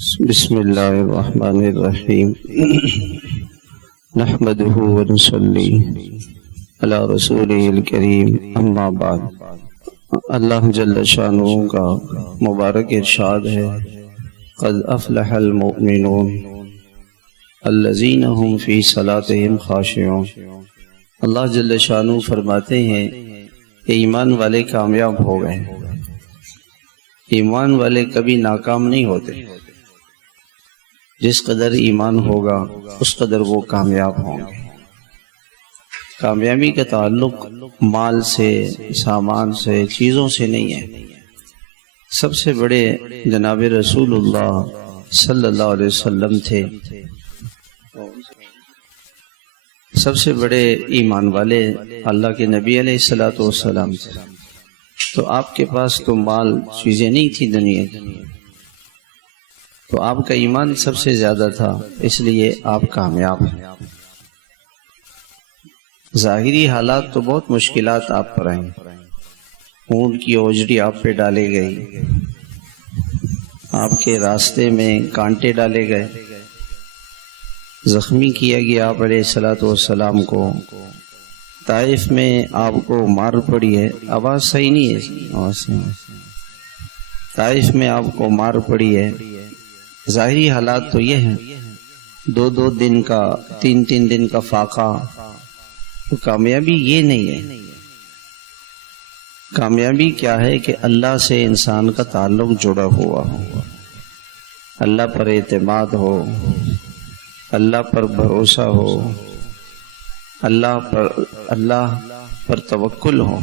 بسم اللہ الرحمن الرحیم نحمده ونصلی علی رسولہ الکریم اما بعد۔ اللہ جل شانہ کا مبارک ارشاد ہے، قد افلح المؤمنون الذین هم فی صلاتهم خاشعون۔ اللہ جل شانہ فرماتے ہیں کہ ایمان والے کامیاب ہو گئے۔ ایمان والے کبھی ناکام نہیں ہوتے، جس قدر ایمان ہوگا اس قدر وہ کامیاب ہوں گے۔ کامیابی کا تعلق مال سے، سامان سے، چیزوں سے نہیں ہے۔ سب سے بڑے جناب رسول اللہ صلی اللہ علیہ وسلم تھے، سب سے بڑے ایمان والے اللہ کے نبی علیہ الصلوۃ والسلام تھے۔ تو آپ کے پاس تو مال، چیزیں نہیں تھی دنیا کی، تو آپ کا ایمان سب سے زیادہ تھا، اس لیے آپ کامیاب ہیں۔ ظاہری حالات تو بہت مشکلات آپ پر آئیں، اونٹ کی اوجڑی آپ پہ ڈالے گئی، آپ کے راستے میں کانٹے ڈالے گئے، زخمی کیا گیا آپ علیہ الصلوۃ والسلام کو، طائف میں آپ کو مار پڑی ہے، آواز صحیح نہیں ہے، طائف میں آپ کو مار پڑی ہے۔ ظاہری حالات تو یہ ہیں، 2 دن کا، 3 دن کا فاقہ۔ تو کامیابی یہ نہیں ہے۔ کامیابی کیا ہے کہ اللہ سے انسان کا تعلق جڑا ہوا ہو، اللہ پر اعتماد ہو، اللہ پر بھروسہ ہو، اللہ پر توکل ہو،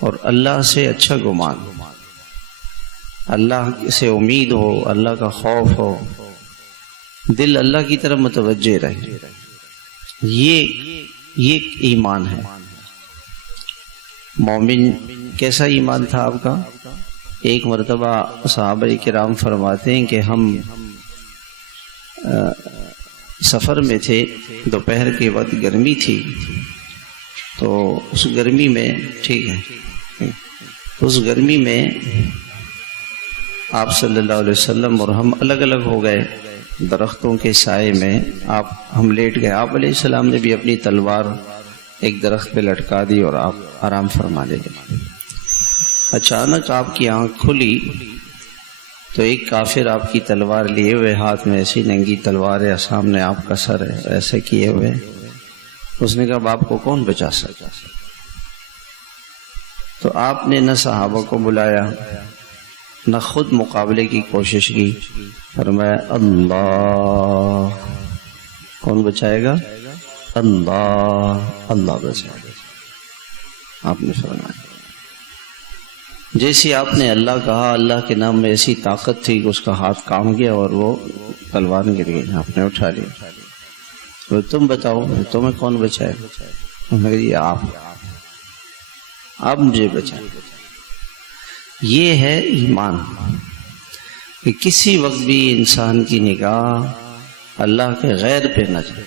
اور اللہ سے اچھا گمان، اللہ سے امید ہو، اللہ کا خوف ہو، دل اللہ کی طرف متوجہ رہے۔ یہ ایمان ہے۔ مومن کیسا ایمان تھا آپ کا؟ ایک مرتبہ صحابہ کرام فرماتے ہیں کہ ہم سفر میں تھے، دوپہر کے وقت گرمی تھی، تو اس گرمی میں اس گرمی میں آپ صلی اللہ علیہ وسلم اور ہم الگ الگ ہو گئے، درختوں کے سائے میں ہم لیٹ گئے۔ آپ علیہ السلام نے بھی اپنی تلوار ایک درخت پہ لٹکا دی اور آپ آرام فرما لے گئے۔ اچانک آپ کی آنکھ کھلی تو ایک کافر آپ کی تلوار لیے ہوئے، ہاتھ میں ایسی ننگی تلوار ہے، سامنے آپ کا سر ہے، ایسے کیے ہوئے۔ اس نے کہا آپ کو کون بچا سکتا؟ تو آپ نے نہ صحابہ کو بلایا، نہ خود مقابلے کی کوشش کی، فرمایا اللہ، کون بچائے گا؟ اللہ بچائے گا۔ آپ نے فرمایا، جیسے آپ نے اللہ کہا، اللہ کے نام میں ایسی طاقت تھی کہ اس کا ہاتھ کام گیا اور وہ تلوار گر گئی، آپ نے اٹھا لیا۔ تم بتاؤ تمہیں کون بچائے؟ آپ مجھے بچائیں۔ یہ ہے ایمان، کہ کسی وقت بھی انسان کی نگاہ اللہ کے غیر پہ نہ جائے۔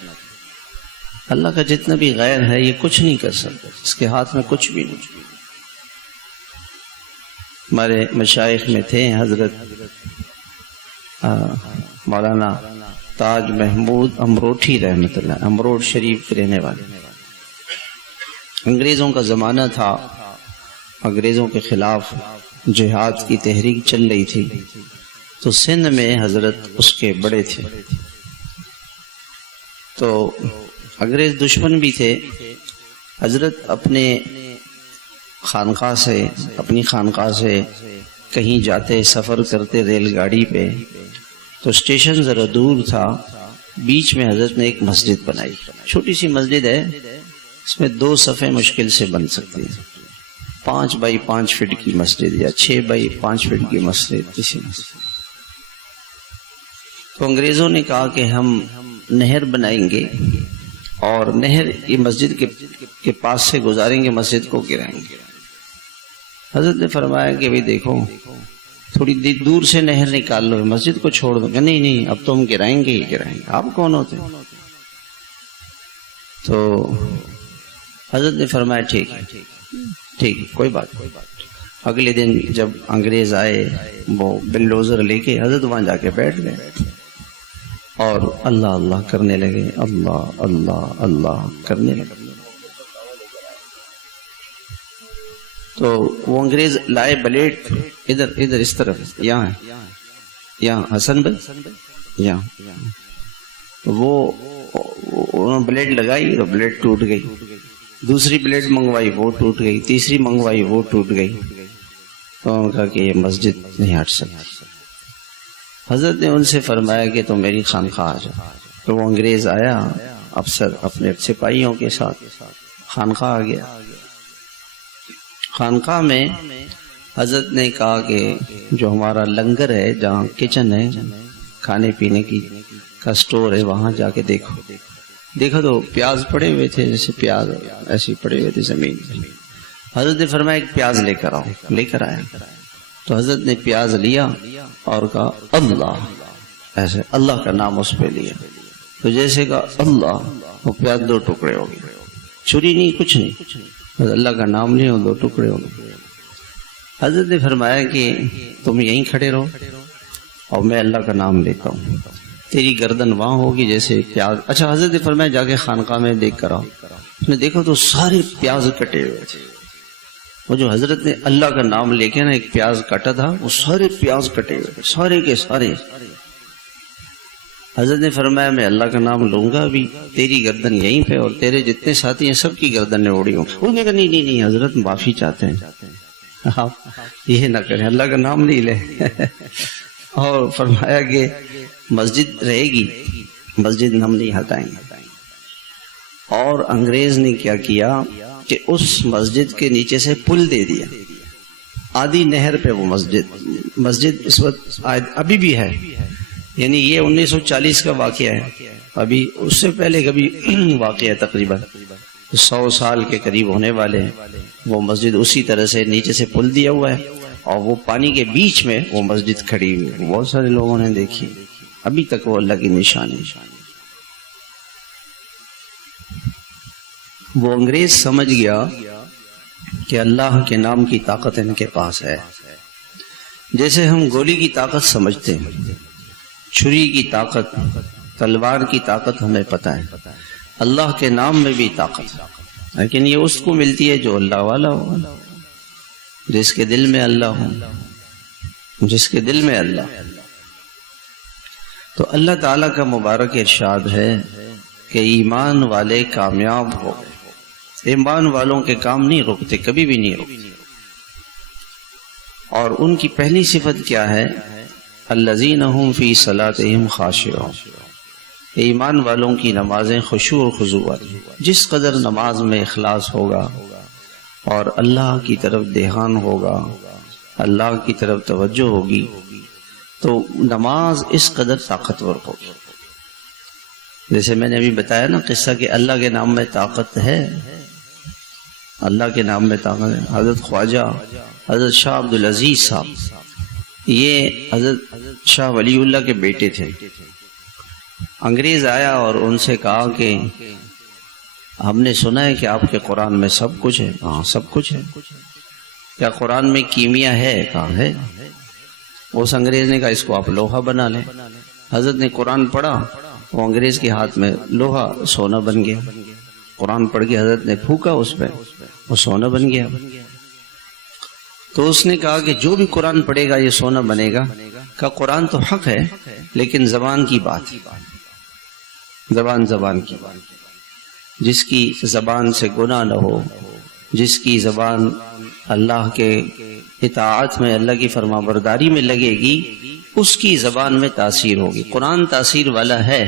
اللہ کا جتنا بھی غیر ہے یہ کچھ نہیں کر سکتا، اس کے ہاتھ میں کچھ بھی نہیں۔ ہمارے مشائخ میں تھے حضرت مولانا تاج محمود امروٹھی رحمۃ اللہ، امروٹ شریف کے رہنے والے۔ انگریزوں کا زمانہ تھا، انگریزوں کے خلاف جہاد کی تحریک چل رہی تھی، تو سندھ میں حضرت اس کے بڑے تھے، تو انگریز دشمن بھی تھے۔ حضرت اپنی خانقاہ سے کہیں جاتے، سفر کرتے ریل گاڑی پہ، تو اسٹیشن ذرا دور تھا، بیچ میں حضرت نے ایک مسجد بنائی، چھوٹی سی مسجد ہے، اس میں 2 صفیں مشکل سے بن سکتی ہیں، 5 بائی 5 فٹ کی مسجد یا 6 بائی 5 فٹ کی مسجد کسی مسجد۔ تو انگریزوں نے کہا کہ ہم نہر بنائیں گے اور نہر یہ مسجد کے پاس سے گزاریں گے، مسجد کو گرائیں گے۔ حضرت نے فرمایا کہ بھئی دیکھو، تھوڑی دور سے نہر نکال لو، مسجد کو چھوڑ دو۔ نہیں، اب تو ہم گرائیں گے ہی گرائیں گے۔ آپ کون ہوتے؟ تو حضرت نے فرمایا ٹھیک ہے، کوئی بات۔ اگلے دن جب انگریز آئے وہ بلڈوزر لے کے حضرت وہاں جا کے بیٹھ گئے اور اللہ اللہ کرنے لگے، اللہ اللہ اللہ کرنے لگے۔ تو وہ انگریز لائے بلیڈ، ادھر اس طرف، یہاں حسن بھائی یہاں، وہ انہوں بلیڈ لگائی تو بلیڈ ٹوٹ گئی، دوسری بلیڈ منگوائی وہ ٹوٹ گئی، تیسری منگوائی وہ ٹوٹ گئی۔ تو انہوں نے کہا کہ یہ مسجد نہیں ہٹ سکتی۔ حضرت نے ان سے فرمایا کہ تم میری خانقاہ آ جاؤ۔ تو وہ انگریز آیا افسر اپنے سپاہیوں کے ساتھ، خانقاہ آ گیا۔ خانقاہ میں حضرت نے کہا کہ جو ہمارا لنگر ہے، جہاں کچن ہے، کھانے پینے کی کا سٹور ہے، وہاں جا کے دیکھا تو پیاز پڑے ہوئے تھے، جیسے پیاز ایسے پڑے ہوئے تھے زمین پہ۔ حضرت نے فرمایا ایک پیاز لے کر آؤ، لے کر آیا۔ تو حضرت نے پیاز لیا اور کہا اللہ، ایسے اللہ کا نام اس پہ لیا، تو جیسے کہا اللہ، وہ پیاز دو ٹکڑے ہو گئے، چھری نہیں کچھ نہیں، اللہ کا نام لیا، دو ٹکڑے ہو گئے۔ حضرت نے فرمایا کہ تم یہیں کھڑے رہو اور میں اللہ کا نام لیتا ہوں، تیری گردن وہاں ہوگی جیسے پیاز۔ اچھا، حضرت نے فرمایا جا کے خانقاہ میں دیکھ کر آؤ۔ اس نے دیکھا تو سارے پیاز کٹے ہوئے تھے، وہ جو حضرت نے اللہ کا نام لے کے نا ایک پیاز کٹا تھا، وہ سارے پیاز کٹے ہوئے تھے، سارے کے سارے۔ حضرت نے فرمایا میں اللہ کا نام لوں گا ابھی، تیری گردن یہیں پہ اور تیرے جتنے ساتھی ہیں سب کی گردنیں اڑی ہوں۔ انہوں نے کہا نہیں حضرت معافی چاہتے ہیں، آپ یہ نہ کریں، اللہ کا نام نہیں لیں۔ اور فرمایا کہ مسجد رہے گی، مسجد ہم نہیں ہٹائیں گے۔ اور انگریز نے کیا کیا کہ اس مسجد کے نیچے سے پل دے دیا، آدھی نہر پہ وہ مسجد اس وقت ابھی بھی ہے، یعنی یہ 1940 کا واقعہ ہے، ابھی اس سے پہلے کبھی واقعہ ہے، تقریباً 100 سال کے قریب ہونے والے ہیں۔ وہ مسجد اسی طرح سے نیچے سے پل دیا ہوا ہے اور وہ پانی کے بیچ میں وہ مسجد کھڑی ہوئی ہے، بہت سارے لوگوں نے دیکھی، ابھی تک وہ اللہ کی نشانی۔ وہ انگریز سمجھ گیا کہ اللہ کے نام کی طاقت ان کے پاس ہے، جیسے ہم گولی کی طاقت سمجھتے ہیں، چھری کی طاقت، تلوار کی طاقت ہمیں پتہ ہے، اللہ کے نام میں بھی طاقت ہے، لیکن یہ اس کو ملتی ہے جو اللہ والا ہو، جس کے دل میں اللہ ہو، جس کے دل میں اللہ۔ تو اللہ تعالیٰ کا مبارک ارشاد ہے کہ ایمان والے کامیاب ہو، ایمان والوں کے کام نہیں رکتے، کبھی بھی نہیں رکتے۔ اور ان کی پہلی صفت کیا ہے؟ الذین هم فی صلاتہم خاشعون، ایمان والوں کی نمازیں خشوع اور خضوع والی۔ جس قدر نماز میں اخلاص ہوگا اور اللہ کی طرف دھیان ہوگا، اللہ کی طرف توجہ ہوگی، تو نماز اس قدر طاقتور ہوگی۔ جیسے میں نے ابھی بتایا نا قصہ کہ اللہ کے نام میں طاقت ہے، اللہ کے نام میں طاقت ہے۔ حضرت خواجہ حضرت شاہ عبدالعزیز صاحب، یہ حضرت شاہ ولی اللہ کے بیٹے تھے۔ انگریز آیا اور ان سے کہا کہ ہم نے سنا ہے کہ آپ کے قرآن میں سب کچھ ہے۔ ہاں سب کچھ ہے۔ کیا قرآن میں کیمیا ہے؟ کہا ہے۔ اس انگریز نے کہا اس کو آپ لوہا بنا لیں۔ حضرت نے قرآن پڑھا، وہ انگریز کے ہاتھ میں لوہا سونا بن گیا۔ قرآن پڑھ کے حضرت نے پھونکا اس پہ، وہ سونا بن گیا۔ تو اس نے کہا کہ جو بھی قرآن پڑھے گا یہ سونا بنے گا۔ کہا قرآن تو حق ہے لیکن زبان کی بات، زبان کی بات، جس کی زبان سے گناہ نہ ہو، جس کی زبان اللہ کے اطاعت میں، اللہ کی فرما برداری میں لگے گی، اس کی زبان میں تاثیر ہوگی۔ قرآن تاثیر والا ہے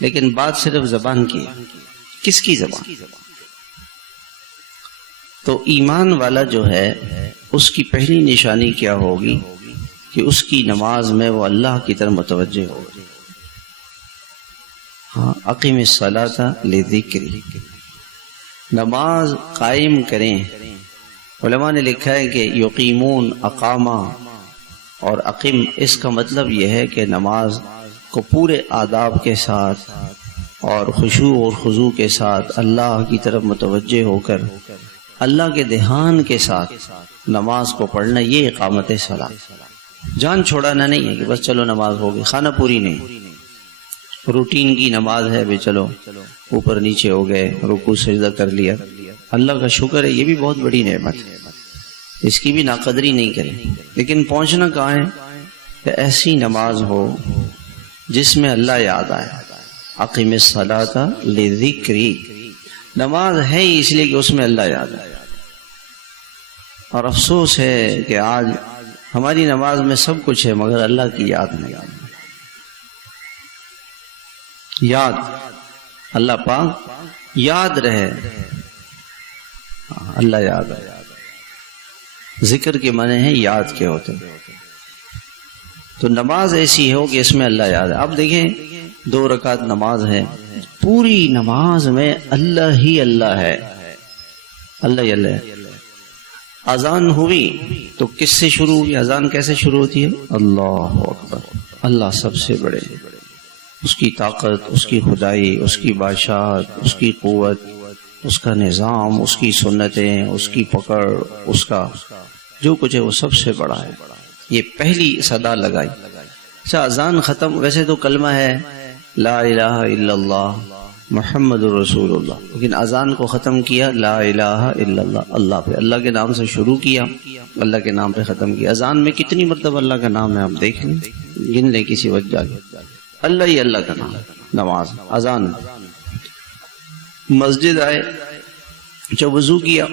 لیکن بات صرف زبان کی ہے۔ کس کی زبان؟ تو ایمان والا جو ہے اس کی پہلی نشانی کیا ہوگی کہ اس کی نماز میں وہ اللہ کی طرف متوجہ ہوگی۔ ہاں، اقیم الصلاۃ لذکری، نماز قائم کریں۔ علماء نے لکھا ہے کہ یقیمون، اقامہ اور اقیم، اس کا مطلب یہ ہے کہ نماز کو پورے آداب کے ساتھ اور خشوع اور خضوع کے ساتھ اللہ کی طرف متوجہ ہو کر، اللہ کے دھیان کے ساتھ نماز کو پڑھنا یہ اقامت صلاۃ، جان چھوڑانا نہیں ہے کہ بس چلو نماز ہوگی، خانہ پوری نہیں، روٹین کی نماز ہے بھی، چلو اوپر نیچے ہو گئے، رکوع سجدہ کر لیا، اللہ کا شکر ہے، یہ بھی بہت بڑی نعمت ہے، اس کی بھی ناقدری نہیں کریں، لیکن پہنچنا کہاں ہے کہ ایسی نماز ہو جس میں اللہ یاد آئے۔ اقیم الصلاۃ لذکری، نماز ہے ہی اس لیے کہ اس میں اللہ یاد آئے۔ اور افسوس ہے کہ آج ہماری نماز میں سب کچھ ہے مگر اللہ کی یاد نہیں آتی۔ یاد، اللہ پاک یاد رہے، اللہ یاد ہے۔ ذکر کے معنی ہیں یاد کے ہوتے، تو نماز ایسی ہو کہ اس میں اللہ یاد ہے۔ اب دیکھیں 2 رکعت نماز ہے، پوری نماز میں اللہ ہی اللہ ہے، اللہ ہی اللہ ہے۔ اذان ہوئی تو کس سے شروع ہوئی؟ اذان کیسے شروع ہوتی ہے؟ اللہ اکبر، اللہ سب سے بڑے، اس کی طاقت، اس کی خدائی، اس کی بادشاہت، اس کی قوت، اس کا نظام، اس کی سنتیں، اس کی پکڑ، اس کا جو کچھ ہے وہ سب سے بڑا ہے۔ یہ پہلی صدا لگائی۔ اچھا اذان ختم، ویسے تو کلمہ ہے لا الہ الا اللہ محمد رسول اللہ، لیکن اذان کو ختم کیا لا الہ الا اللہ، اللہ پہ، اللہ کے نام سے شروع کیا، اللہ کے نام پہ ختم کیا۔ اذان میں کتنی مرتبہ اللہ کا نام ہے آپ دیکھ لیں، گن لیں کسی وجہ کے، اللہ ہی اللہ کا نام۔ نماز اذان، مسجد آئے، جو وضو کیا،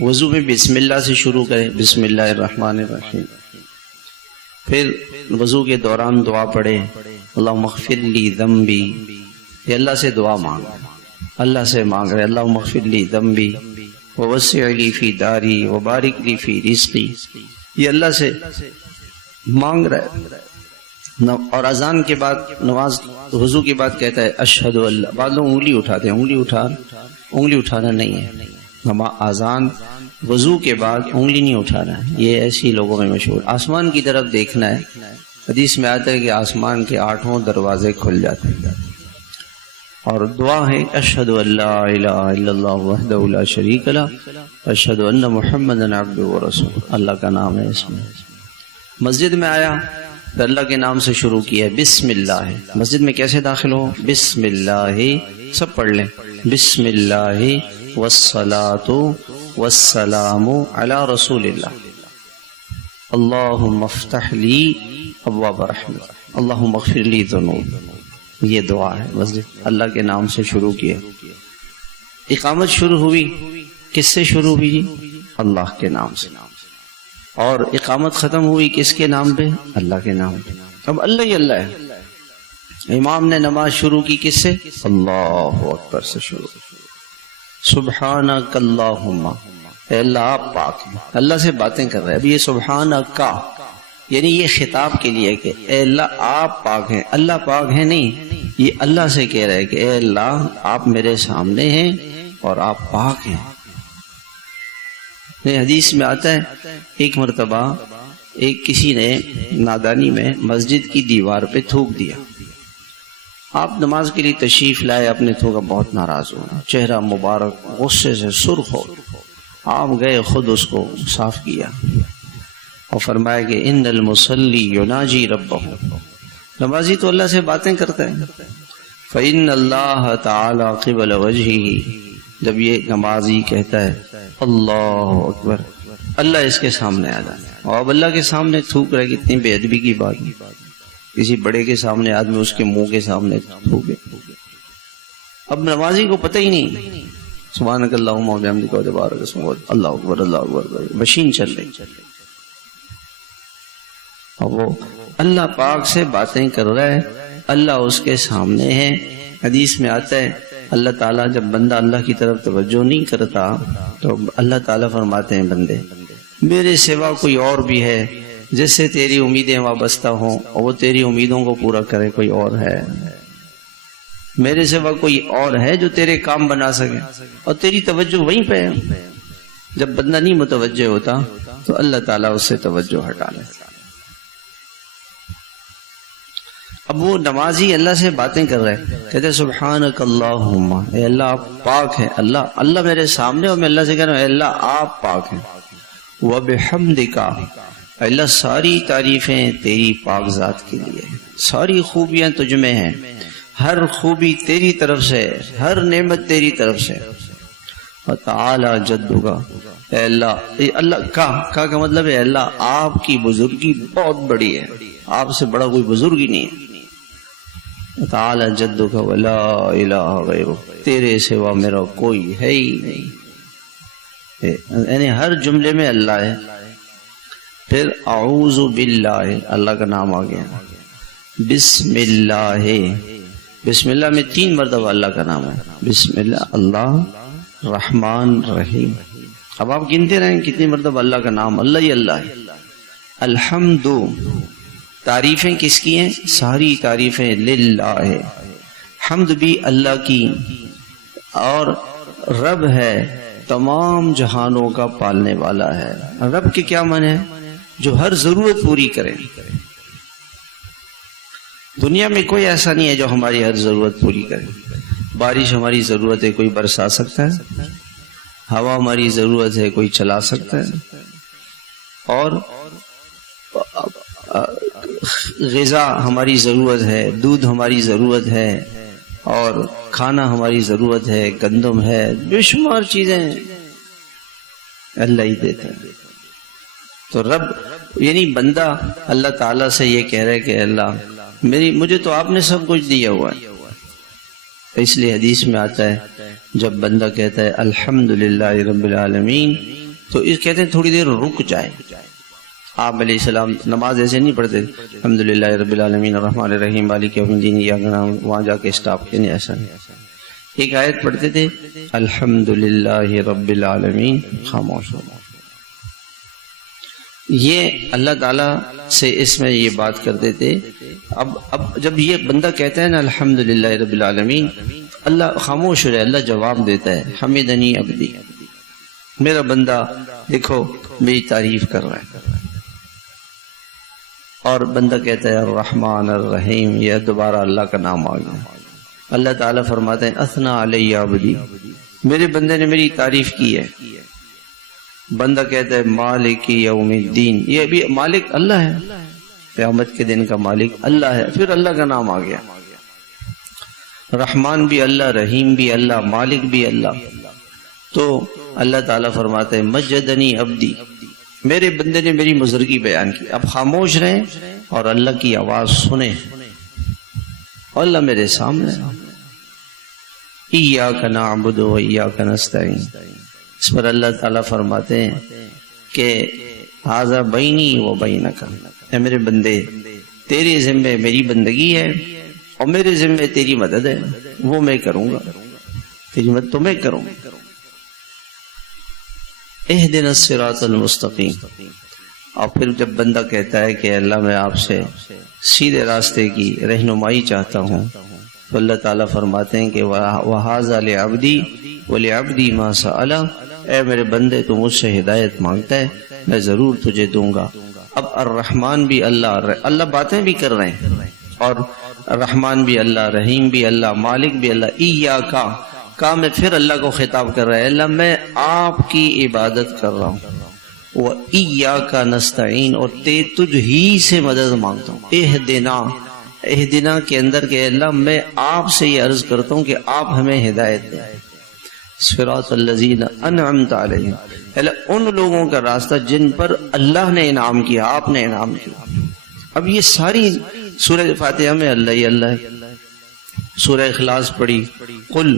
وضو میں بسم اللہ سے شروع کرے، بسم اللہ الرحمن الرحیم، پھر وضو کے دوران دعا پڑھے، اللہم اغفر لی ذنبی، یہ اللہ سے دعا مانگ، اللہ سے مانگ رہے اللہم اغفر لی ذنبی ووسع لی فی داری وبارک لی فی رزقی، یہ اللہ سے مانگ رہے۔ اور اذان کے بعد، نماز وضو کے بعد کہتا ہے اشہد اللہ، بعض لوگ انگلی اٹھاتے ہیں، انگلی اٹھانا نہیں ہے، اذان وضو کے بعد انگلی نہیں اٹھانا ہے، یہ ایسی لوگوں میں مشہور۔ آسمان کی طرف دیکھنا ہے، حدیث میں آتا ہے کہ آسمان کے 8 دروازے کھل جاتے ہیں، اور دعا ہے اشہد ان لا الہ الا اللہ وحدہ لا شریک لہ اشہد ان محمدا عبدہ ورسولہ، اللہ کا نام ہے اس میں۔ مسجد میں آیا تو اللہ کے نام سے شروع کیا، بسم اللہ، مسجد میں کیسے داخل ہو؟ بسم اللہ، سب پڑھ لیں، بسم اللہ والصلاۃ والسلام علی رسول اللہ، اللہم افتح لی ابواب رحمت، اللہم اغفر لی ذنوب، یہ دعا ہے۔ مسجد اللہ کے نام سے شروع کیا۔ اقامت شروع ہوئی، کس سے شروع ہوئی جی؟ اللہ کے نام سے، اور اقامت ختم ہوئی کس کے نام پہ؟ اللہ کے نام پہ۔ اب اللہ ہی اللہ ہے۔ امام نے نماز شروع کی کس سے؟ اللہ اکبر سے شروع، سبحانک اللہم، اے اللہ آپ پاک ہیں، اللہ سے باتیں کر رہے ہیں۔ اب یہ سبحانک کا یعنی یہ خطاب کے لیے کہ اے اللہ آپ پاک ہیں، اللہ پاک ہے نہیں، یہ اللہ سے کہہ رہے ہیں کہ اے اللہ آپ میرے سامنے ہیں اور آپ پاک ہیں۔ حدیث میں آتا ہے ایک مرتبہ ایک کسی نے نادانی میں مسجد کی دیوار پہ تھوک دیا، آپ نماز کے لیے تشریف لائے، اپنے تھوکا، بہت ناراض ہوا، چہرہ مبارک غصے سے سرخ ہو، آپ گئے خود اس کو صاف کیا اور فرمایا کہ ان المصلی یناجی ربہ، نمازی تو اللہ سے باتیں کرتا ہے، فإن اللہ تعالی قبل وجہہ، جب یہ نمازی کہتا ہے اللہ اکبر، اللہ اس کے سامنے آ جاتا ہے، اور اب اللہ کے سامنے تھوک رہے، کتنی بے ادبی کی بات ہے، کسی بڑے کے سامنے آدمی اس کے منہ کے سامنے تھوکے۔ اب نمازی کو پتہ ہی نہیں، سبحانک اللہم وبحمدک وتبارک اسمک، اللہ اکبر اللہ اکبر، مشین چل رہی، اور وہ اللہ پاک سے باتیں کر رہا ہے، اللہ اس کے سامنے ہے۔ حدیث میں آتا ہے اللہ تعالیٰ جب بندہ اللہ کی طرف توجہ نہیں کرتا تو اللہ تعالیٰ فرماتے ہیں بندے میرے سوا کوئی اور بھی ہے جس سے تیری امیدیں وابستہ ہوں اور وہ تیری امیدوں کو پورا کرے، کوئی اور ہے، میرے سوا کوئی اور ہے جو تیرے کام بنا سکے، اور تیری توجہ وہیں پہ ہے۔ جب بندہ نہیں متوجہ ہوتا تو اللہ تعالیٰ اس سے توجہ ہٹا لیتا۔ اب وہ نمازی اللہ سے باتیں کر رہے، کہتے سبحانک اللہم، اے اللہ آپ پاک ہیں، اللہ میرے سامنے، اور میں اللہ سے کہہ رہا ہوں اے اللہ آپ پاک ہیں، وبحمدک، اللہ ساری تعریفیں تیری پاک ذات کے لیے، ساری خوبیاں تجھ میں ہیں، ہر خوبی تیری طرف سے، ہر نعمت تیری طرف سے۔ وتعالی جدک، اے اللہ، اللہ کا مطلب ہے اللہ آپ کی بزرگی بہت بڑی ہے، آپ سے بڑا کوئی بزرگ ہی نہیں ہے۔ تعالی جدک ولا الہ غیرک، تیرے سوا میرا کوئی ہے ہی نہیں، یعنی ہر جملے میں اللہ ہے۔ پھر اعوذ باللہ، اللہ کا نام آ گیا، بسم اللہ، بسم اللہ میں 3 مرتبہ اللہ کا نام ہے، بسم اللہ، اللہ رحمان رحیم۔ اب آپ گنتے رہیں کتنی مرتبہ اللہ کا نام، اللہ ہی اللہ ہے۔ الحمد، تعریفیں کس کی ہیں؟ ساری تعریفیں للہ ہے، حمد بھی اللہ کی، اور رب ہے تمام جہانوں کا پالنے والا ہے۔ رب کے کیا معنی ہے؟ جو ہر ضرورت پوری کرے۔ دنیا میں کوئی ایسا نہیں ہے جو ہماری ہر ضرورت پوری کرے۔ بارش ہماری ضرورت ہے، کوئی برسا سکتا ہے، ہوا ہماری ضرورت ہے، کوئی چلا سکتا ہے، اور غذا ہماری ضرورت ہے، دودھ ہماری ضرورت ہے، اور کھانا ہماری ضرورت ہے، گندم ہے، بے شمار چیزیں اللہ ہی دیتا ہے۔ تو رب یعنی بندہ اللہ تعالیٰ سے یہ کہہ رہے کہ اللہ مجھے تو آپ نے سب کچھ دیا ہوا ہے۔ اس لیے حدیث میں آتا ہے جب بندہ کہتا ہے الحمدللہ رب العالمین، تو اس کہتے ہیں تھوڑی دیر رک جائے۔ آپ علیہ السلام نماز ایسے نہیں پڑھتے الحمدللہ رب العالمین الرحمن الرحیم مالک یوم الدین ایاک نعبد، وہاں جا کے اسٹاپ کے نہیں، ایسا نہیں۔ ایک آیت پڑھتے تھے الحمدللہ رب العالمین، خاموش ہو۔ یہ اللہ تعالیٰ سے اس میں یہ بات کرتے تھے۔ اب جب یہ بندہ کہتا ہے نا الحمدللہ رب العالمین، اللہ خاموش ہو جائے، اللہ جواب دیتا ہے حمدنی عبدی، میرا بندہ دیکھو میری تعریف کر رہا ہے۔ اور بندہ کہتا ہے الرحمن الرحیم، یہ دوبارہ اللہ کا نام آ گیا۔ اللہ تعالیٰ فرماتے ہیں اثنا علی عبدی، میرے بندے نے میری تعریف کی ہے۔ بندہ کہتا ہے مالک یوم الدین، یہ بھی مالک اللہ ہے، قیامت کے دن کا مالک اللہ ہے، پھر اللہ کا نام آ گیا۔ رحمان بھی اللہ، رحیم بھی اللہ، مالک بھی اللہ۔ تو اللہ تعالیٰ فرماتے ہیں مجدنی عبدی، میرے بندے نے میری بزرگی بیان کی۔ اب خاموش رہیں اور اللہ کی آواز سنیں، اور اللہ میرے سامنے۔ ایاک نعبد و ایاک نستعین، اس پر اللہ تعالیٰ فرماتے ہیں کہ ھذا بینی و بینک، اے میرے بندے تیرے ذمے میری بندگی ہے اور میرے ذمے تیری مدد ہے، وہ میں کروں گا، تیری مدد تو میں کروں گا۔ اہدنا الصراط المستقیم، اور پھر جب بندہ کہتا ہے کہ اللہ میں آپ سے سیدھے راستے کی رہنمائی چاہتا ہوں، تو اللہ تعالیٰ فرماتے ہیں کہ وَهَذَا لِعَبْدِي وَلِعَبْدِي مَا سَأَلَ، اے میرے بندے تو مجھ سے ہدایت مانگتا ہے، میں ضرور تجھے دوں گا۔ اب الرحمن بھی اللہ، اللہ باتیں بھی کر رہے ہیں، اور الرحمن بھی اللہ، رحیم بھی اللہ، مالک بھی اللہ۔ ایاکا کا میں پھر اللہ کو خطاب کر رہا ہے، اللہ میں آپ کی عبادت کر رہا ہوں، وَإِيَّاكَ نَسْتَعِينُ، اور تجھ ہی سے مدد مانگتا ہوں۔ اہدنا کے اندر کہ اللہ میں آپ سے یہ عرض کرتا ہوں کہ آپ ہمیں ہدایت دیں، صراط الذین انعمت علیہم، اللہ ان لوگوں کا راستہ جن پر اللہ نے انعام کیا، آپ نے انعام کیا۔ اب یہ ساری سورہ فاتحہ میں اللہ ہی اللہ ہے۔ سورہ اخلاص پڑھی، قل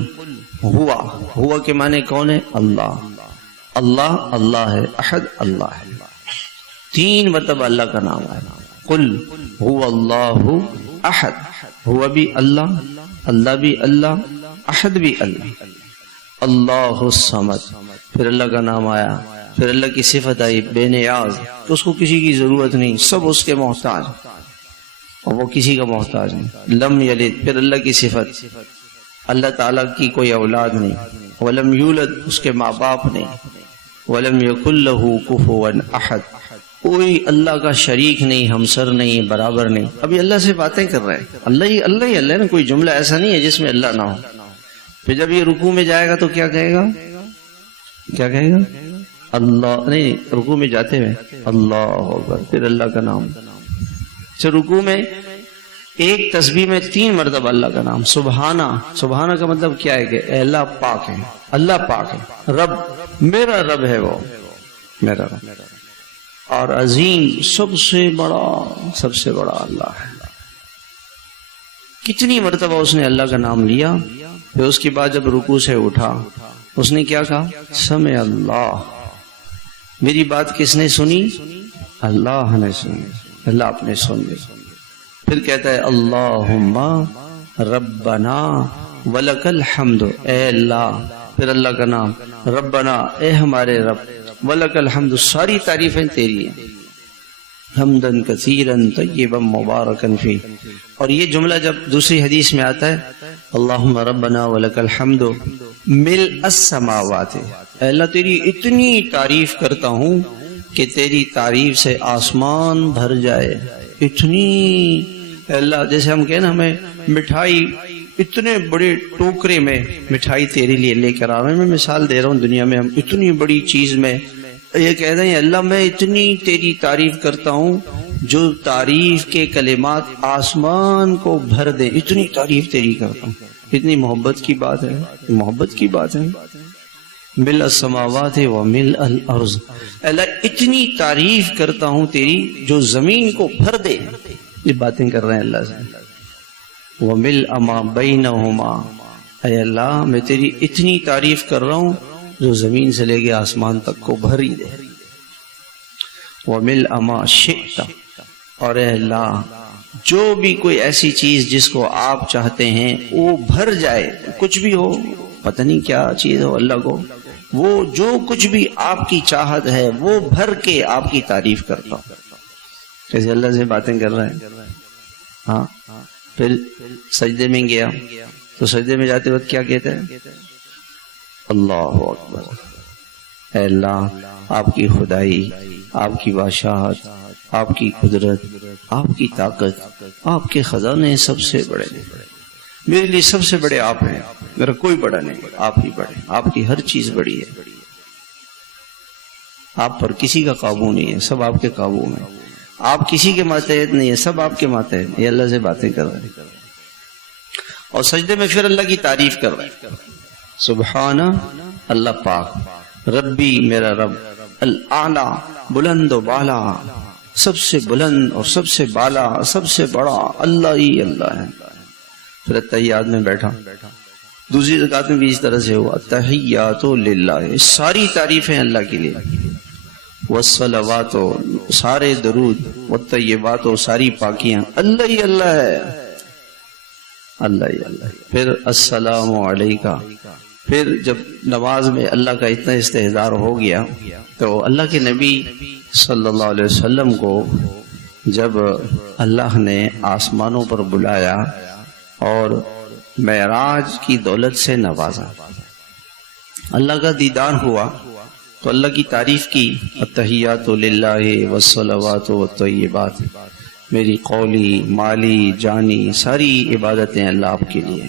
ہوا کے معنی کون ہے؟ اللہ، اللہ اللہ ہے، احد اللہ ہے، 3 مرتبہ اللہ کا نام ہے۔ قل هو اللہ احد، ہوا بھی اللہ، اللہ بھی اللہ، احد بھی اللہ، اللہ الصمد، پھر اللہ کا نام آیا، پھر اللہ کی صفت آئی بے نیاز، تو اس کو کسی کی ضرورت نہیں، سب اس کے محتاج، اور وہ کسی کا محتاج نہیں۔ لم یلد، پھر اللہ کی صفت، اللہ تعالیٰ کی کوئی اولاد نہیں۔ ولم یولد، اس کے ماں باپ نہیں۔ ولم یکن لہ کفوا احد، کوئی اللہ کا شریک نہیں، ہمسر نہیں، برابر نہیں۔ ابھی اللہ سے باتیں کر رہے ہیں، اللہ ہی اللہ ہے نا، کوئی جملہ ایسا نہیں ہے جس میں اللہ نہ ہو۔ پھر جب یہ رکوع میں جائے گا تو کیا کہے گا؟ کیا کہے گا؟ اللہ نہیں، رکوع میں جاتے ہوئے اللہ اکبر، پھر اللہ کا نام. اچھا رکوع میں ایک تسبیح میں 3 مرتبہ اللہ کا نام. سبحانہ، سبحانہ کا مطلب کیا ہے کہ اے اللہ پاک ہے، اللہ پاک ہے، رب میرا رب ہے، وہ میرا رب، اور عظیم سب سے بڑا اللہ ہے. کتنی مرتبہ اس نے اللہ کا نام لیا. پھر اس کے بعد جب رکوع سے اٹھا اس نے کیا کہا؟ سمع اللہ. میری بات کس نے سنی؟ اللہ نے سنی، اللہ آپ نے سن لی. پھر کہتا ہے اللہم ربنا ولک الحمد، اے اللہ، پھر اللہ کا نام ربنا، اے ہمارے رب، ولک الحمد، ساری تعریفیں تیری ہیں، حمدن کثیرن طیبا مبارکن فی. اور یہ جملہ جب دوسری حدیث میں آتا ہے اللہم ربنا ولک الحمد ملء السماوات، اے اللہ تیری اتنی تعریف کرتا ہوں کہ تیری تعریف سے آسمان بھر جائے. اتنی اے اللہ، جیسے ہم کہیں نا ہمیں مٹھائی اتنے بڑے ٹوکرے میں مٹھائی تیرے لیے لے کر آ رہے ہیں. میں مثال دے رہا ہوں، دنیا میں ہم اتنی بڑی چیز میں یہ کہتے ہیں اللہ میں اتنی تیری تعریف کرتا ہوں جو تعریف کے کلمات آسمان کو بھر دیں، اتنی تعریف تیری کرتا ہوں. اتنی محبت کی بات ہے، محبت کی بات ہے. ملء السماوات و ملء الارض، اللہ اتنی تعریف کرتا ہوں تیری جو زمین کو بھر دے. یہ باتیں کر رہے ہیں اللہ سے. وملء ما بینہما، اے اللہ میں تیری اتنی تعریف کر رہا ہوں جو زمین سے لے کے آسمان تک کو بھر ہی دے. وملء ما شئت، اور اے اللہ جو بھی کوئی ایسی چیز جس کو آپ چاہتے ہیں وہ بھر جائے، کچھ بھی ہو، پتہ نہیں کیا چیز ہو، اللہ کو وہ جو کچھ بھی آپ کی چاہت ہے وہ بھر کے آپ کی تعریف کرتا ہوں. جیسے اللہ سے باتیں کر رہے ہیں. ہاں پھر سجدے میں گیا تو سجدے میں جاتے وقت کیا کہتے ہیں؟ اللہ اکبر، اے اللہ آپ کی خدائی، آپ کی بادشاہت، آپ کی قدرت، آپ کی طاقت، آپ کے خزانے سب سے بڑے، میرے لیے سب سے بڑے آپ ہیں، میرا کوئی بڑا نہیں، آپ ہی بڑے، آپ کی ہر چیز بڑی ہے، آپ پر کسی کا قابو نہیں ہے، سب آپ کے قابو میں، آپ کسی کے ماتحت نہیں ہے، سب آپ کے ماتحت. یہ اللہ سے باتیں کر رہے ہیں. اور سجدے میں پھر اللہ کی تعریف کر رہے ہیں. سبحانہ، اللہ پاک، ربی میرا رب، الاعلی بلند و بالا، سب سے بلند اور سب سے بالا، سب سے بڑا اللہ ہی اللہ ہے. پھر التحیات میں بیٹھا. دوسری رکعت میں بھی اس طرح سے ہوا التحیات للہ، ساری تعریفیں اللہ کے لیے، والصلوات، سارے درود، والطیبات، ساری پاکیاں اللہ ہی اللہ ہے، اللہ ہی اللہ. پھر السلام علیکہ. پھر جب نماز میں اللہ کا اتنا استحضار ہو گیا تو اللہ کے نبی صلی اللہ علیہ وسلم کو جب اللہ نے آسمانوں پر بلایا اور معراج کی دولت سے نوازا، اللہ کا دیدار ہوا تو اللہ کی تعریف کی، التحیات للہ والصلوات والطیبات، میری قولی، مالی، جانی ساری عبادتیں اللہ آپ کے لیے.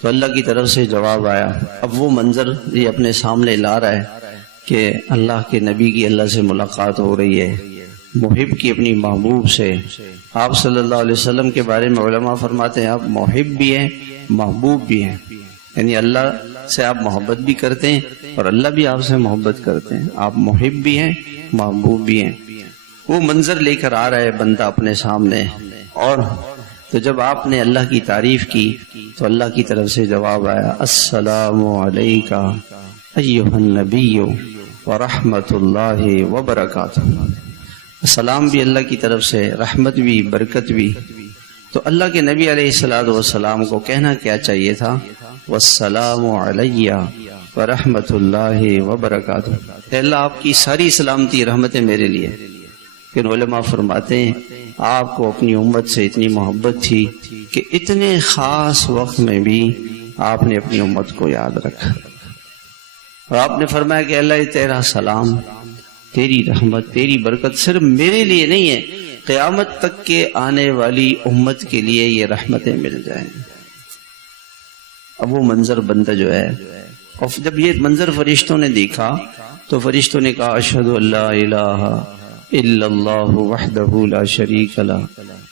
تو اللہ کی طرف سے جواب آیا. اب وہ منظر یہ اپنے سامنے لا رہا ہے کہ اللہ کے نبی کی اللہ سے ملاقات ہو رہی ہے، محب کی اپنی محبوب سے. آپ صلی اللہ علیہ وسلم کے بارے میں علماء فرماتے ہیں آپ محب بھی ہیں، محبوب بھی ہیں، یعنی اللہ سے آپ محبت بھی کرتے ہیں اور اللہ بھی آپ سے محبت کرتے ہیں. آپ محب بھی ہیں، محبوب بھی ہیں. وہ منظر لے کر آ رہا ہے بندہ اپنے سامنے. اور تو جب آپ نے اللہ کی تعریف کی تو اللہ کی طرف سے جواب آیا السلام علیکہ ایھا النبی ورحمۃ اللہ وبرکاتہ. سلام بھی اللہ کی طرف سے، رحمت بھی، برکت بھی. تو اللہ کے نبی علیہ الصلوۃ والسلام کو کہنا کیا چاہیے تھا؟ والسلام علیہ ورحمۃ اللہ وبرکاتہ. اے اللہ آپ کی ساری سلامتی رحمتیں میرے لیے. پھر علماء فرماتے ہیں آپ کو اپنی امت سے اتنی محبت تھی کہ اتنے خاص وقت میں بھی آپ نے اپنی امت کو یاد رکھا اور آپ نے فرمایا کہ اللہ تیرا سلام، تیری رحمت، تیری برکت صرف میرے لیے نہیں ہے، قیامت تک کے آنے والی امت کے لیے یہ رحمتیں مل جائیں. اب وہ منظر بندہ جو ہے، اور جب یہ منظر فرشتوں نے دیکھا تو فرشتوں نے کہا اشہد ان لا الہ الا اللہ وحدہ لا شریک لہ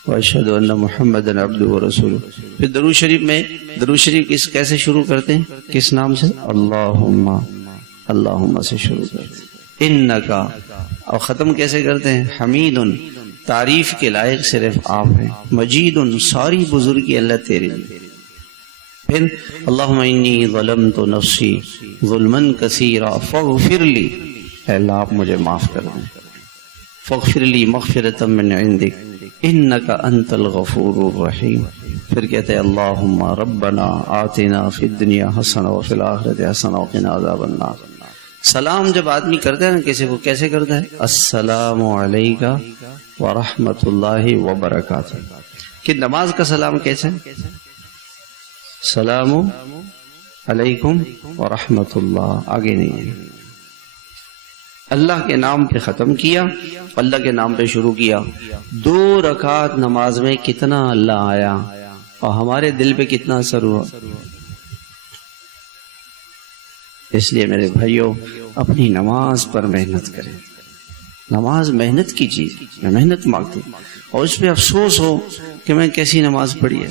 واشہد ان محمدًا عبدہ ورسولہ۔ پھر درود شریف میں، درود شریف کیسے شروع کرتے ہیں؟ کس نام سے؟ اللہم، اللہم سے شروع کرتے ہیں، انکا، اور ختم کیسے کرتے ہیں؟ حمید، تعریف کے لائق صرف آپ ہیں، مجید، ساری بزرگی اللہ تیرے لیے۔ پھر اللہم انی ظلمت نفسی ظلما کثیرا فاغفر لی، اے اللہ آپ مجھے معاف کر دیں، فاغفر لی مغفرۃ من عندک انک انت الغفور الرحیم۔ پھر کہتے ہیں اللہم ربنا آتنا فی الدنیا حسنہ وفی الآخرۃ حسنہ وقنا عذاب النار۔ سلام جب آدمی کرتا ہے نا کسی کو، کیسے کرتا ہے؟ السلام علیکہ ورحمۃ اللہ وبرکاتہ۔ کہ نماز کا سلام کیسے؟ السلام علیکم ورحمۃ اللہ، آگے نہیں ہے، اللہ کے نام پہ ختم کیا، اللہ کے نام پہ شروع کیا۔ 2 رکعت نماز میں کتنا اللہ آیا اور ہمارے دل پہ کتنا اثر ہوا۔ اس لیے میرے بھائیوں اپنی نماز پر محنت کریں، نماز محنت کی چیز، میں محنت مانگتی اور اس پہ افسوس ہو کہ میں کیسی نماز پڑھی ہے۔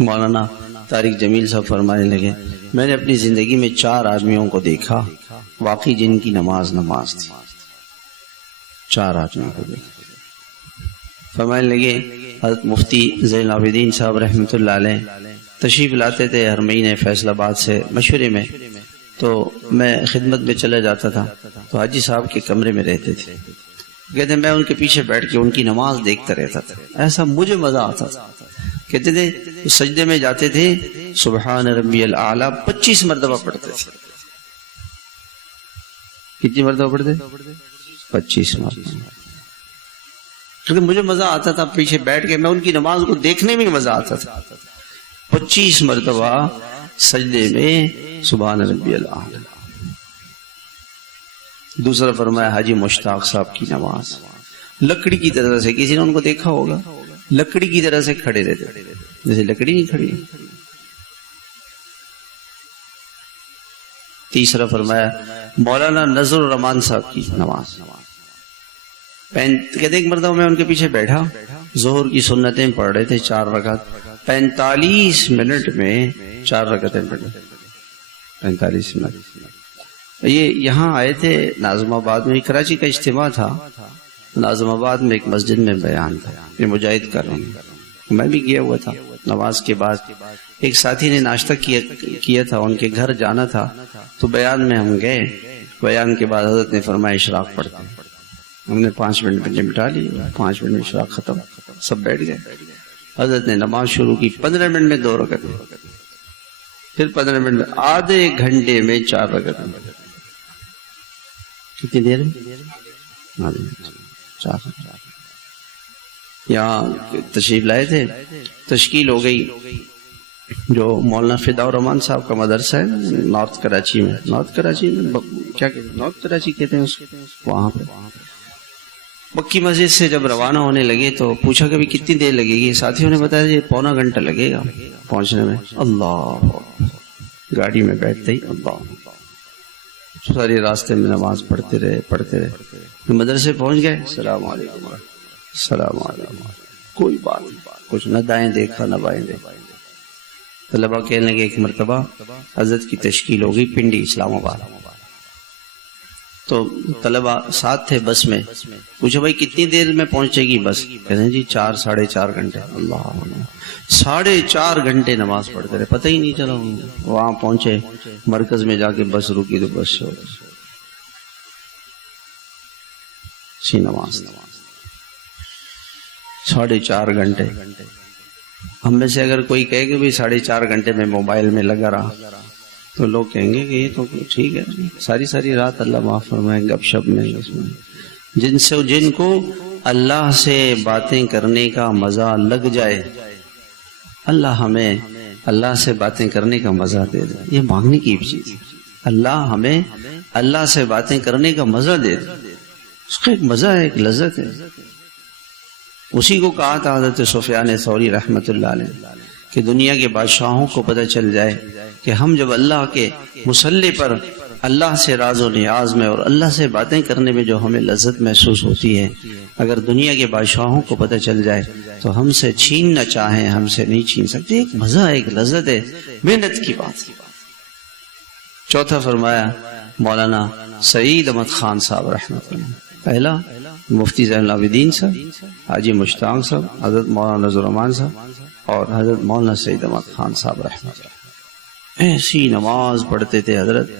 مولانا طارق جمیل صاحب فرمانے لگے میں نے اپنی زندگی میں 4 آدمیوں کو دیکھا واقعی جن کی نماز تھی، 4 آدمیوں کو دیکھا۔ فرمانے لگے حضرت مفتی زین العابدین صاحب رحمۃ اللہ علیہ تشریف لاتے تھے ہر مہینے فیصل آباد سے مشورے میں، تو میں خدمت میں چلا جاتا تھا تو حاجی صاحب کے کمرے میں رہتے تھے، کہتے میں ان کے پیچھے بیٹھ کے ان کی نماز دیکھتا رہتا تھا، ایسا مجھے مزہ آتا تھا۔ کہتے تھے سجدے میں جاتے تھے سبحان ربی الاعلیٰ 25 مرتبہ پڑھتے تھے۔ کتنی مرتبہ پڑھتے؟ 25 مرتبہ، کیونکہ مجھے مزہ آتا تھا پیچھے بیٹھ کے، میں ان کی نماز کو دیکھنے میں مزہ آتا تھا۔ 25 مرتبہ سجدے میں سبحان ربی الاعلیٰ۔ دوسرا فرمایا حاجی مشتاق صاحب کی نماز، لکڑی کی طرح سے، کسی نے ان کو دیکھا ہوگا، لکڑی کی طرح سے کھڑے رہتے، جیسے لکڑی نہیں کھڑی۔ تیسرا فرمایا مولانا نذر الرحمان صاحب کی نماز، کہتے ایک مرتبہ میں ان کے پیچھے بیٹھا، ظہر کی سنتیں پڑھ رہے تھے 4 رکعت، 45 منٹ میں 4 رکعتیں پڑھی، 45 منٹ۔ یہ یہاں آئے تھے ناظم آباد میں، کراچی کا اجتماع تھا، ناظم آباد میں ایک مسجد میں بیان تھا، یہ مجاہد کر رہے ہیں، میں بھی گیا ہوا تھا۔ نماز کے بعد ایک ساتھی نے ناشتہ کیا تھا، ان کے گھر جانا تھا، تو بیان میں ہم گئے۔ بیان کے بعد حضرت نے فرمایا اشراق پڑھتے ہیں، ہم نے 5 منٹ میں نمٹا لی، 5 منٹ میں اشراق ختم، سب بیٹھ گئے۔ حضرت نے نماز شروع کی، 15 منٹ میں 2 رکعتیں، پھر 15 منٹ میں، آدھے گھنٹے میں 4 رکعتیں۔ کتنی دیر میں؟ 4۔ یہاں تشریف لائے تھے، تشکیل ہو گئی، جو مولانا فدا الرحمان صاحب کا مدرسہ ہے نارتھ کراچی میں، نارتھ کراچی میں کیا کہتے ہیں، نارتھ کراچی کہتے ہیں اس کو، وہاں پہ مکی مسجد سے جب روانہ ہونے لگے تو پوچھا کہ کتنی دیر لگے گی، ساتھیوں نے بتایا یہ 1.25 گھنٹہ لگے گا پہنچنے میں۔ اللہ، گاڑی میں بیٹھتے ہی اللہ، سارے راستے میں نماز پڑھتے رہے، مدرسے پہنچ گئے، السلام علیکم، السلام علیکم، کوئی بات نہیں، کچھ نہ دائیں دیکھا نہ بائیں دیکھا۔ طلبہ کہنے لگے ایک مرتبہ حضرت کی تشکیل ہو گئی پنڈی اسلام آباد، تو طلبہ ساتھ تھے بس میں، پوچھا بھائی کتنی دیر میں پہنچے گی بس؟ کہتے ہیں جی 4 ساڑھے 4 گھنٹے۔ اللہ، 4.5 گھنٹے نماز پڑھتے رہے، پتہ ہی نہیں چلا۔ وہاں پہنچے، مرکز میں جا کے بس رکی تو بس سے نماز 4.5 گھنٹے۔ ہم میں سے اگر کوئی کہے کہ بھی 4.5 گھنٹے میں موبائل میں لگا رہا تو لوگ کہیں گے کہ یہ تو ٹھیک ہے، ساری رات اللہ معاف فرمائے گپ شپ میں، جن کو اللہ سے باتیں کرنے کا مزہ لگ جائے، اللہ ہمیں اللہ سے باتیں کرنے کا مزہ دے دے، یہ مانگنے کی چیز، اللہ ہمیں اللہ سے باتیں کرنے کا مزہ دے دے، اس کا ایک مزہ ہے، ایک لذت ہے۔ اسی کو کہا تھا حضرت سفیان ثوری رحمۃ اللہ علیہ کہ دنیا کے بادشاہوں کو پتہ چل جائے کہ ہم جب اللہ کے مصلی پر اللہ سے راز و نیاز میں اور اللہ سے باتیں کرنے میں جو ہمیں لذت محسوس ہوتی ہے، اگر دنیا کے بادشاہوں کو پتہ چل جائے تو ہم سے چھیننا چاہیں ہم سے نہیں چھین سکتے. ایک مزہ ہے، ایک لذت ہے، محنت کی بات. چوتھا فرمایا مولانا سعید احمد خان صاحب رحمۃ اللہ. پہلا مفتی زین العابدین صاحب، حاجی مشتاق صاحب، حضرت مولانا نذر الرحمان صاحب اور حضرت مولانا سعید احمد خان صاحب رحمۃ اللہ. ایسی نماز پڑھتے تھے حضرت،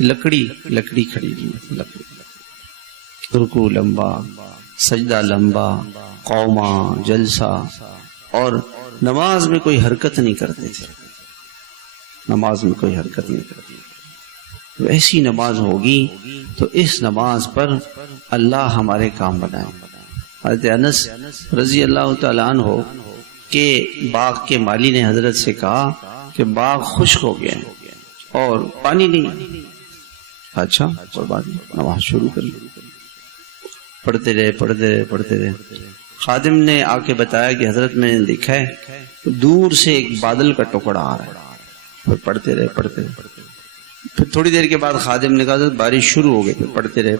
لکڑی کھڑی کی، رکوع لمبا، سجدہ لمبا، قوما، جلسہ، اور نماز میں کوئی حرکت نہیں کرتے تھے. نماز میں کوئی حرکت نہیں کرتی. تو ایسی نماز ہوگی تو اس نماز پر اللہ ہمارے کام بنائے. حضرت انس رضی اللہ تعالیٰ عنہ کے باغ کے مالی نے حضرت سے کہا کہ باغ خشک ہو گیا اور پانی نہیں. اچھا نماز شروع کر لی. پڑھتے رہے. خادم نے آ کے بتایا کہ حضرت میں نے دیکھا ہے دور سے ایک بادل کا ٹکڑا آ رہا ہے. پھر پڑھتے رہے. پھر تھوڑی دیر کے بعد خادم نے کہا حضرت بارش شروع ہو گئی. پڑھتے رہے.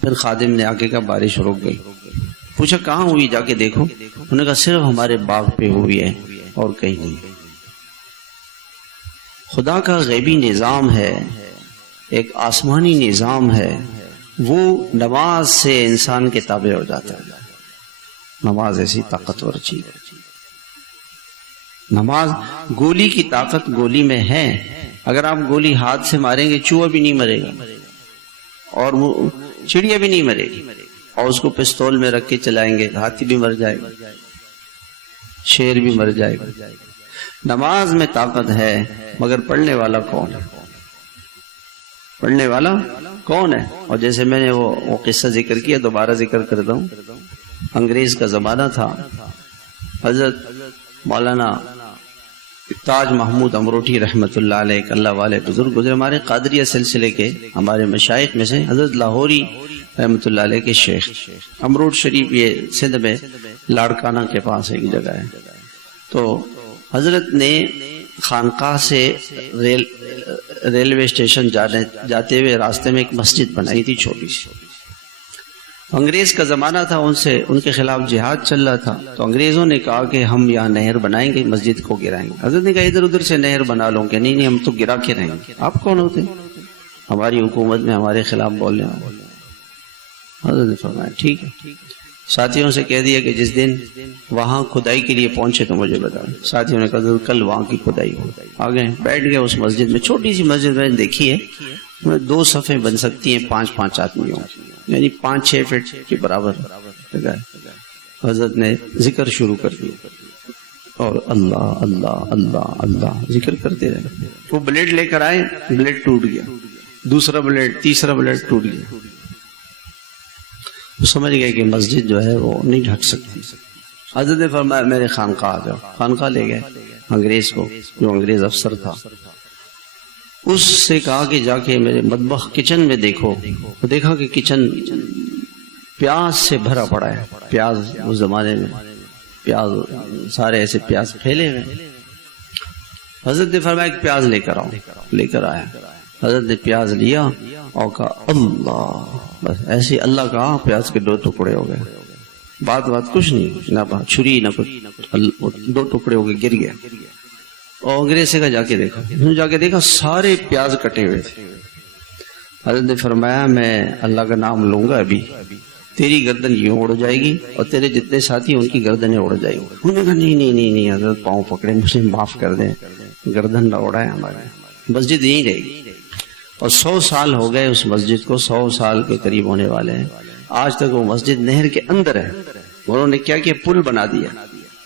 پھر خادم نے آ کے کہا بارش رک گئی. پوچھا کہاں ہوئی، جا کے دیکھو. انہوں نے کہا صرف ہمارے باغ پہ ہوئی ہے اور کہیں نہیں. خدا کا غیبی نظام ہے، ایک آسمانی نظام ہے، وہ نماز سے انسان کے تابع ہو جاتا ہے. نماز ایسی طاقتور چیز ہے. نماز، گولی کی طاقت گولی میں ہے. اگر آپ گولی ہاتھ سے ماریں گے چوہا بھی نہیں مرے گا اور وہ چڑیا بھی نہیں مرے گی. اور اس کو پستول میں رکھ کے چلائیں گے ہاتھی بھی مر جائے گا، شیر بھی مر جائے گا. نماز میں طاقت ہے، مگر پڑھنے والا کون ہے؟ پڑھنے والا کون ہے؟ اور جیسے میں نے وہ قصہ ذکر کیا، دوبارہ ذکر کرتا ہوں. انگریز کا زمانہ تھا. حضرت مولانا تاج محمود امروٹھی رحمت اللہ علیہ، ایک اللہ والے بزرگ گزرے، ہمارے قادریہ سلسلے کے ہمارے مشائخ میں سے. حضرت لاہوری رحمت اللہ علیہ کے شیخ. امروٹ شریف یہ سندھ میں لاڑکانہ کے پاس ایک جگہ ہے. تو حضرت نے خانقاہ سے ریلوے اسٹیشن جاتے ہوئے راستے میں ایک مسجد بنائی تھی چھوٹی سی. انگریز کا زمانہ تھا، ان کے خلاف جہاد چل رہا تھا. تو انگریزوں نے کہا کہ ہم یہاں نہر بنائیں گے، مسجد کو گرائیں گے. حضرت نے کہا ادھر ادھر سے نہر بنا لوں گے. نہیں ہم تو گرا کے رہیں گے. آپ کون ہوتے ہماری حکومت میں ہمارے خلاف بولنے والے؟ حضرت نے فرمایا ٹھیک ہے. ساتھیوں سے کہہ دیا کہ جس دن وہاں کھدائی کے لیے پہنچے تو مجھے بتائیں. ساتھیوں نے کہا کل وہاں کی کھدائی ہو. آگے بیٹھ گئے اس مسجد میں. چھوٹی سی مسجد میں نے دیکھی ہے، 2 صفیں بن سکتی ہیں 5-5 آدمیوں، یعنی 5-6 فٹ کے برابر. حضرت نے ذکر شروع کر دیا اور اللہ اللہ اللہ اللہ ذکر کرتے رہے. وہ بلیڈ لے کر آئے، بلیڈ ٹوٹ گیا. دوسرا بلیڈ، تیسرا بلیڈ ٹوٹ گیا. وہ سمجھ گئے کہ مسجد جو ہے وہ نہیں ڈھک سکتی. حضرت نے فرمایا میرے خانقاہ آ جاؤ. خانقاہ لے گئے انگریز کو، جو انگریز افسر تھا. اس سے کہا کہ جا کے میرے مطبخ کچن میں دیکھو. تو دیکھا کہ کچن پیاز سے بھرا پڑا ہے. پیاز اس زمانے میں پیاز سارے ایسے پیاز پھیلے ہوئے. حضرت نے فرمایا کہ پیاز لے کر آؤ. لے کر آیا. حضرت نے پیاز لیا اور کہا اللہ، بس ایسے اللہ کہا، پیاز کے 2 ٹکڑے ہو گئے. بات کچھ نہیں، نہ چھری نہ کچھ، 2 ٹکڑے ہو گئے، گر گیا. اور انگریز سے کہا جا کے دیکھا سارے پیاز کٹے ہوئے تھے. حضرت نے فرمایا میں اللہ کا نام لوں گا ابھی تیری گردن یوں اڑ جائے گی اور تیرے جتنے ساتھی ان کی گردنیں اڑ جائے گی. انہوں نے کہا نہیں حضرت پاؤں پکڑے، مجھے معاف کر دیں، گردن نہ اڑائے ہمارے، مسجد یہیں رہے گی. اور 100 سال ہو گئے اس مسجد کو، 100 سال کے قریب ہونے والے ہیں. آج تک وہ مسجد نہر کے اندر ہے. انہوں نے کیا پل بنا دیا.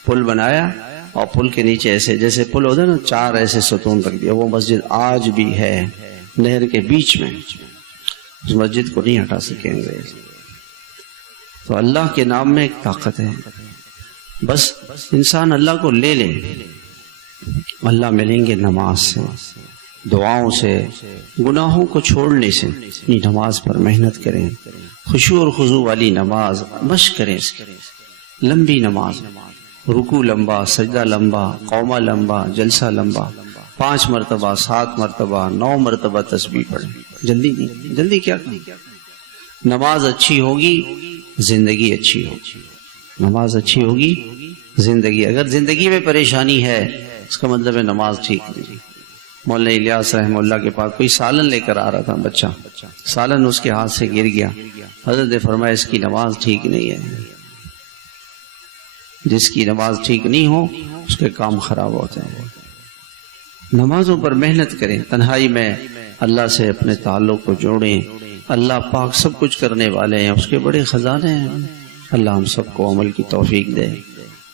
پل بنایا اور پل کے نیچے ایسے جیسے پل ہوتا ہے نا، 4 ایسے ستون رکھ دیا. وہ مسجد آج بھی ہے نہر کے بیچ میں. اس مسجد کو نہیں ہٹا سکیں گے. تو اللہ کے نام میں ایک طاقت ہے. بس انسان اللہ کو لے لے. اللہ ملیں گے نماز سے، دعاؤں سے، گناہوں کو چھوڑنے سے. نماز پر محنت کریں، خشوع اور خضوع والی نماز مشق کریں. لمبی نماز، رکوع لمبا، سجدہ لمبا، قومہ لمبا، جلسہ لمبا. 5 مرتبہ 7 مرتبہ 9 مرتبہ تسبیح پڑھیں. جلدی نہیں، جلدی کیا کریں. نماز اچھی ہوگی زندگی اچھی ہوگی. نماز اچھی ہوگی زندگی. اگر زندگی میں پریشانی ہے اس کا مطلب ہے نماز ٹھیک نہیں. مولانا الیاس رحمہ اللہ کے پاس کوئی سالن لے کر آ رہا تھا بچہ، سالن اس کے ہاتھ سے گر گیا. حضرت نے فرمایا اس کی نماز ٹھیک نہیں ہے. جس کی نماز ٹھیک نہیں ہو اس کے کام خراب ہوتے ہیں. نمازوں پر محنت کریں، تنہائی میں اللہ سے اپنے تعلق کو جوڑیں. اللہ پاک سب کچھ کرنے والے ہیں، اس کے بڑے خزانے ہیں. اللہ ہم سب کو عمل کی توفیق دے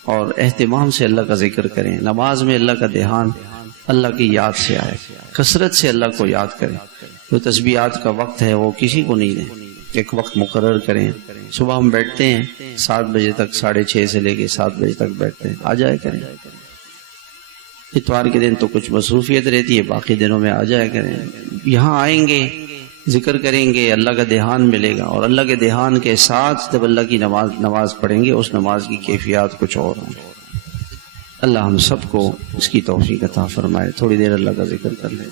اور اہتمام سے اللہ کا ذکر کریں. نماز میں اللہ کا دھیان اللہ کی یاد سے آئے، کثرت سے اللہ کو یاد کریں. جو تسبیحات کا وقت ہے وہ کسی کو نہیں دیں، ایک وقت مقرر کریں. صبح ہم بیٹھتے ہیں 7 بجے تک، 6:30 سے لے کے 7 بجے تک بیٹھتے ہیں، آ جائے کریں. اتوار کے دن تو کچھ مصروفیت رہتی ہے، باقی دنوں میں آ جائے کریں. یہاں آئیں گے، ذکر کریں گے، اللہ کا دھیان ملے گا. اور اللہ کے دھیان کے ساتھ جب اللہ کی نماز پڑھیں گے اس نماز کی کیفیات کچھ اور ہیں. اللہ ہم سب کو اس کی توفیق عطا فرمائے. تھوڑی دیر اللہ کا ذکر کر لیں.